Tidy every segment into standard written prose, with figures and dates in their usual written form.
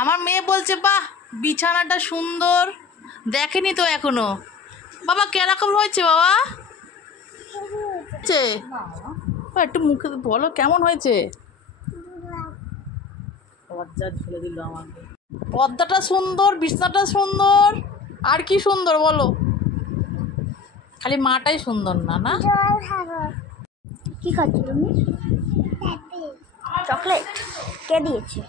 আমার মেয়ে বলছে বাহ বিছানাটা সুন্দর, দেখেনি তো এখনো। বাবা কিরকম হয়েছে বাবা? একটু মুখে বলো কেমন হয়েছে। পর্দাটা সুন্দর, বিছানাটা সুন্দর, আর কি সুন্দর বলো? খালি মাটাই সুন্দর না। না কি খাচ্ছ তুমি? চকলেট কে দিয়েছে?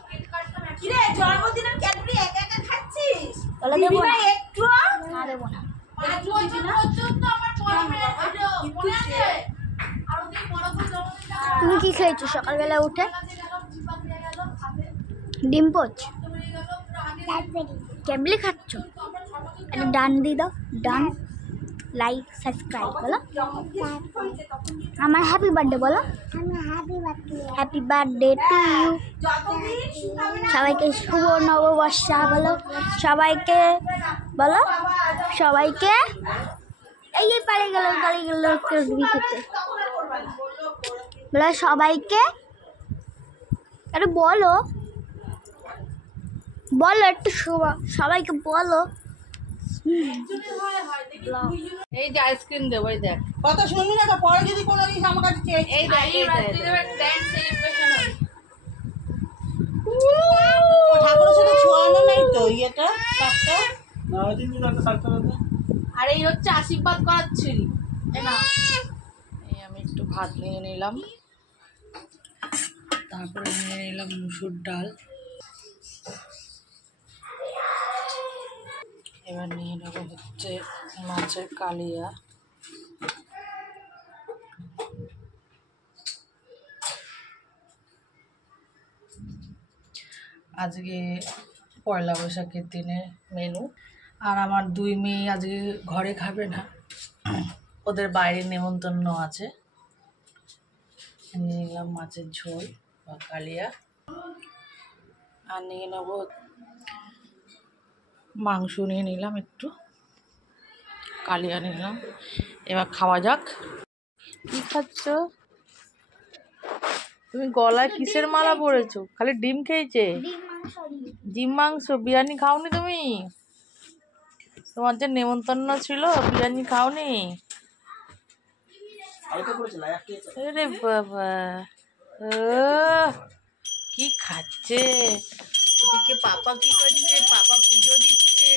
জন্মদিনের ক্যাডবেরি একা একা খাচ্ছিস? বলে দেবো না, একটু না দেবো না। তুমি কি খেয়েছো সকালবেলা উঠে? ডিম পোচ, ক্যাডবেরি খাচ্ছ? একটা ডান দিয়ে দাও, ডান। লাইক সাবস্ক্রাইব বলো। আমার হ্যাপি বার্থডে বলো। Happy birthday to you. সবাইকে শুভ নববর্ষা বলো। সবাইকে বলো, সবাইকে এই পালিয়ে গেল কেসবি খেতে বলো। সবাইকে একটু বলো, বলো একটু সবাইকে বলো। এই যে আইসক্রিম দেবো, এই দেখ কথা শুনবি না তো, পরে যদি কোনো জিনিস আমার কাছে চেয়ে এই দেখ এই গ্র্যান্ড সেলিব্রেশন হবে। ঠাকুরের সাথে ছোঁয়ানো নাই তো ইয়েটা শাকটা। আর এই হচ্ছে আশীর্বাদ করার ছিলি। না এই আমি একটু ভাত নিয়ে নিলাম, তারপরে নিয়ে নিলাম মুসুর ডাল, এবার নিয়ে নেব হচ্ছে মাছের কালিয়া। আজকে পয়লা বৈশাখের দিনের মেনু। আর আমার দুই মেয়ে আজকে ঘরে খাবে না, ওদের বাইরে নেমন্তন্ন আছে। নিয়ে নিলাম মাছের ঝোল বা কালিয়া, আর নিয়ে নেব মাংস, নিয়ে নিলাম একটু, কালিয়া নিলাম। এবার খাওয়া যাক। কি খাচ্ছ তুমি? গলায় কিসের মালা পরেছো? খালি ডিম খেয়েছে? ডিম মাংস, বিরিয়ানি খাওনি তুমি? তোমার যে নেমন্তন্ন ছিল, বিরিয়ানি খাওনি? আরে বাবা, কি খাচ্ছে ওদিকে? পাপা কি করছে? পাপা পুজো দিচ্ছে।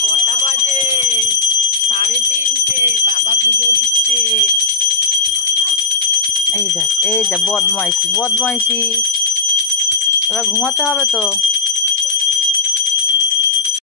কটা বাজে? 3:30। পাপা পুজো দিচ্ছে। এই দেখ বদমাইশি বদমাইশি। এবার ঘুমাতে হবে তো।